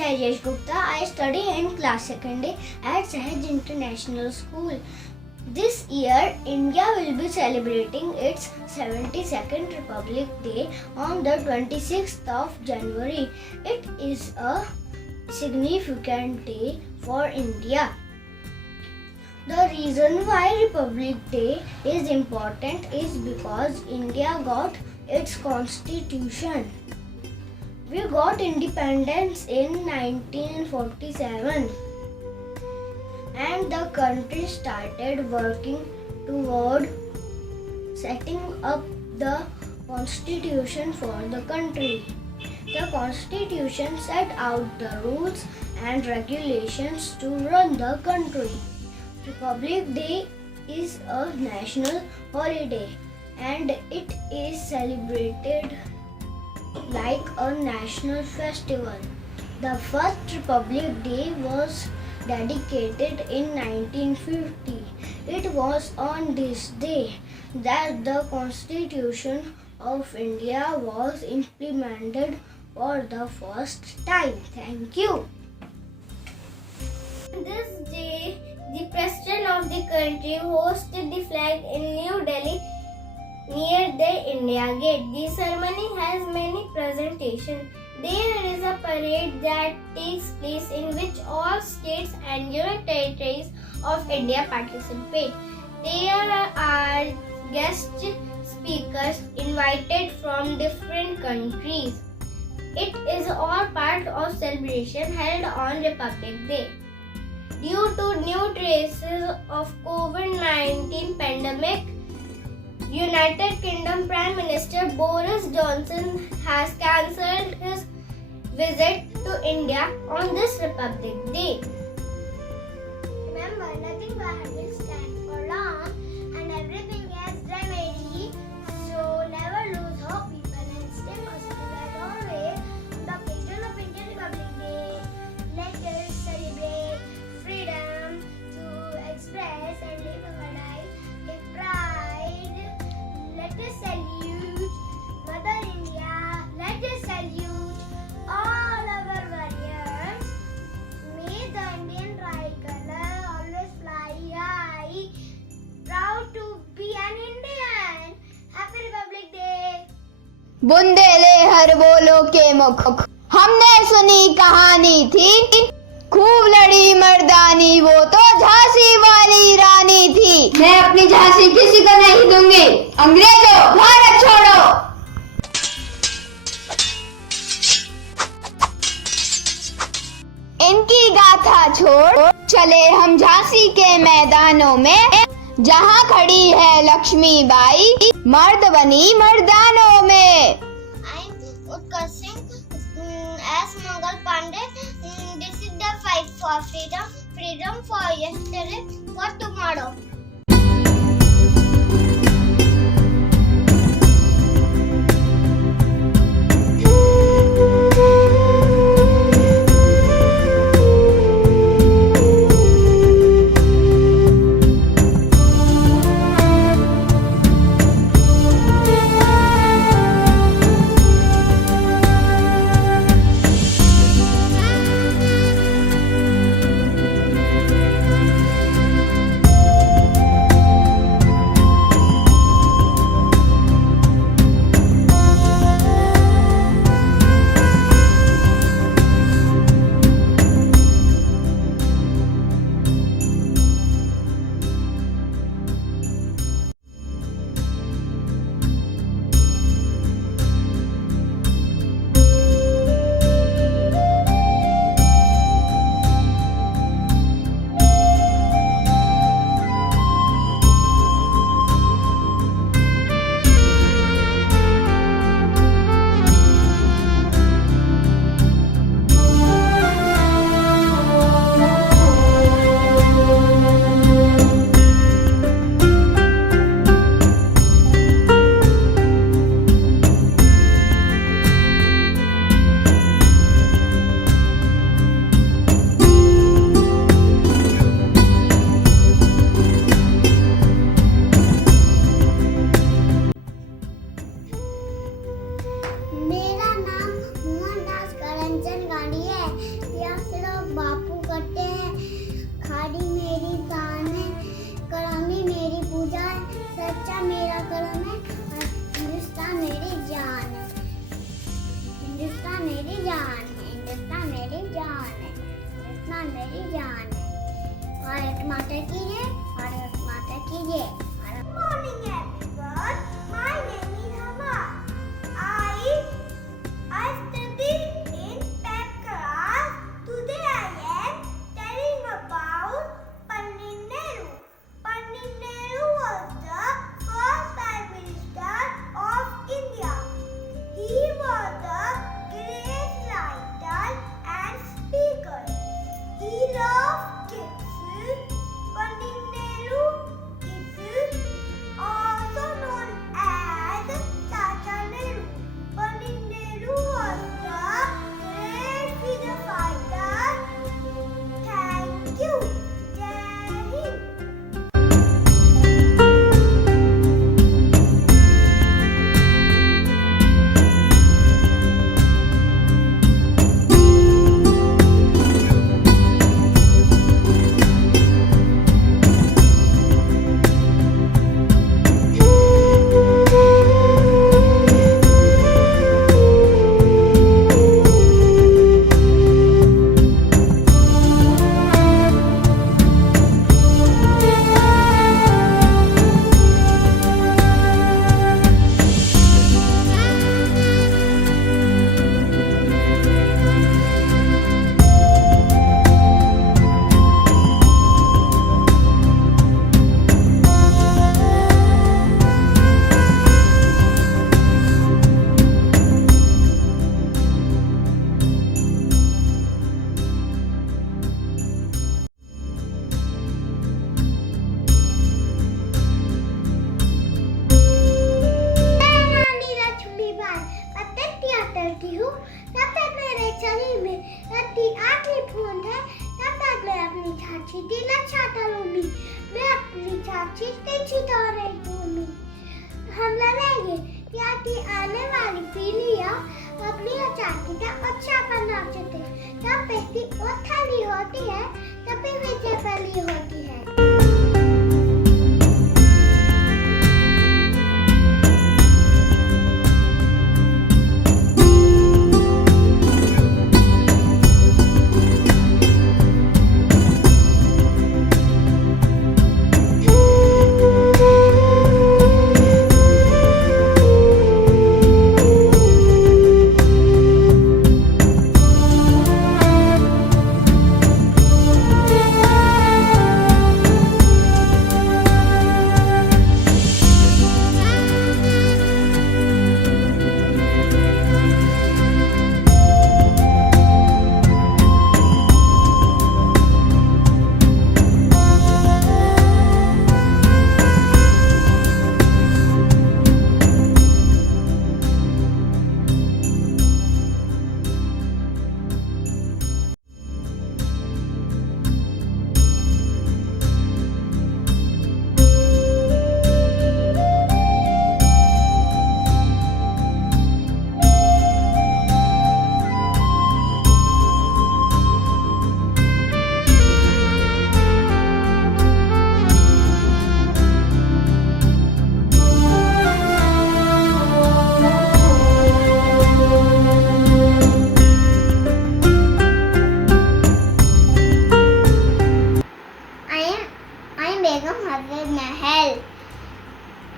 Sajesh Gupta. I study in class 2nd at Sahaj International School. This year, India will be celebrating its 72nd Republic Day on the 26th of January. It is a significant day for India. The reason why Republic Day is important is because India got its constitution. We got independence in 1947 and the country started working toward setting up the constitution for the country. The constitution set out the rules and regulations to run the country. Republic Day is a national holiday and it is celebrated like a national festival. The first Republic Day was dedicated in 1950. It was on this day that the Constitution of India was implemented for the first time. Thank you. This day, the President of the country hoisted the flag in New Delhi near the India Gate. The ceremony has many presentations. There is a parade that takes place in which all states and union territories of India participate. There are guest speakers invited from different countries. It is all part of celebration held on Republic Day. Due to new traces of COVID-19 pandemic, United Kingdom Prime Minister Boris Johnson has cancelled his visit to India on this Republic Day. Remember, nothing will stand for long and everything has remedy. So never lose hope, people, and stay positive as always. On the occasion of Indian Republic Day, let us celebrate freedom to express and live our life with pride. Let us salute Mother India. Let us salute all our warriors. May the Indian tricolor always fly high. Proud to be an Indian. Happy Republic Day. Bundele हर बोलो के मुख हमने सुनी कहानी थी खूब लड़ी मर्दानी वो तो झांसी वाली रानी थी। मैं अपनी झांसी किसी को नहीं दूंगी। अंग्रेजों भारत छोड़ो। इनकी गाथा छोड़ चले हम झांसी के मैदानों में जहां खड़ी है लक्ष्मीबाई मर्द बनी मर्दानों में। I'm Utkarsh Singh as Mangal Pandey. This is the fight for freedom. Freedom for yesterday, for tomorrow. Hindustan मेरी जान है, हिंदुस्तान मेरी जान है, हिंदुस्तान मेरी जान है, हिंदुस्तान मेरी जान है। भारत माता की जय, भारत माता की जय। Morning everyone, my name is Hama. I study in 10th class. Today I am telling about Pandit Nehru. Pandit Nehru was the first Prime Minister of India. He was a great writer and speaker. He loved kids. Pandit Nehru is also known as Chacha Nehru. Pandit Nehru was a great freedom fighter. Thank you. Jai Hind. रानी लक्ष्मीबाई पतंगियां तैरती हूँ, तब तक मेरे शरीर में रत्ती आखिरी बूंद है, तब तक मैं अपनी छाती देना चाहता लूंगी, मैं अपनी छाती तेजी तोड़ रही दूंगी। हम लड़ेंगे ताकि आने वाली पीढ़ियां अपनी छाती का अच्छा बना सके। जब व्यक्ति उथली होती है तभी विजय बली होती है।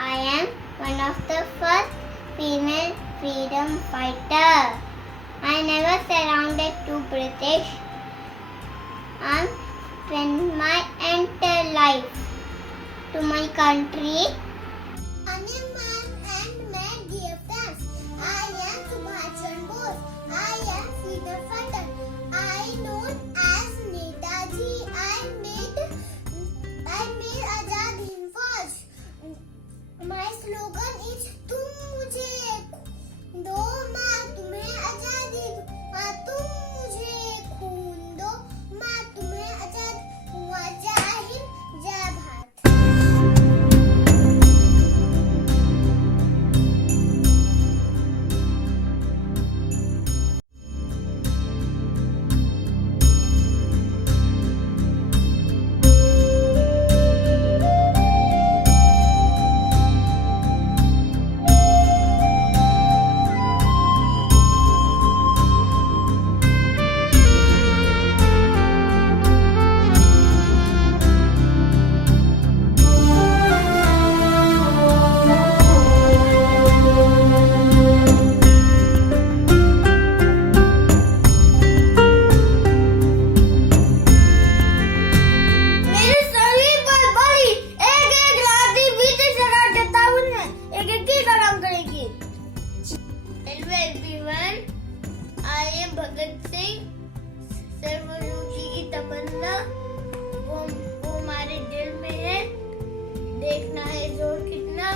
I am one of the first female freedom fighter. I never surrounded to British. I spent my entire life to my country. Animal and my dear friends, I am Subhash Chandra Bose. I am freedom fighter. I known as Netaji. I made Azad Hind Fauj. My slogan is तुम मुझे दो माँ तुम्हें आजादी दो, माँ तुम मुझे खून दो, माँ तुम्हें आजाद हुआ। जय हिंद, जय भारत। सर्वरोग की तमन्ना वो हमारे दिल में है। देखना है जोर कितना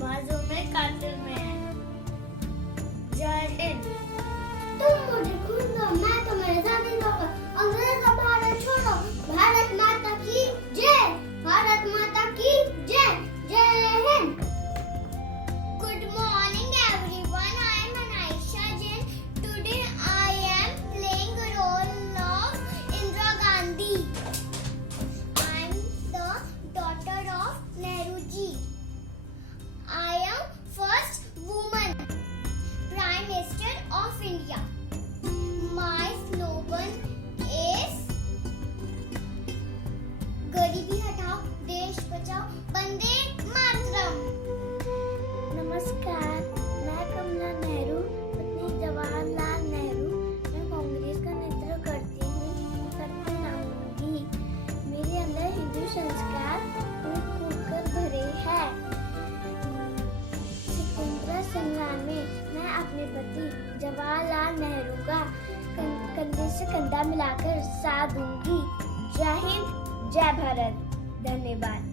बाजों में कातिल में है। जय हिंद। तुम मुझे खून दो, मैं तुम्हें जाने दूंगा। अंग्रेज का भारत छोड़ो। भारत माता की जय। भारत माता की जय। जय Hind. Good morning everyone. I am Anaisha Jain. Today I am playing a role of Indira Gandhi. I am the daughter of Nehru ji. I am first woman Prime Minister of India. My slogan is गरीबी हटाओ देश बचाओ वंदे मातरम। नमस्कार, मैं कमला नेहरू, पत्नी जवाहरलाल नेहरू। मैं कांग्रेस का नेतृत्व करती रहूंगी। मेरे अंदर हिंदू संस्कार कूट भरे हैं। स्वतंत्रता संग्राम में मैं अपने पति जवाहरलाल नेहरू का कंधे से कंधा मिलाकर साथ दूंगी। जय हिंद, जय भारत। धन्यवाद।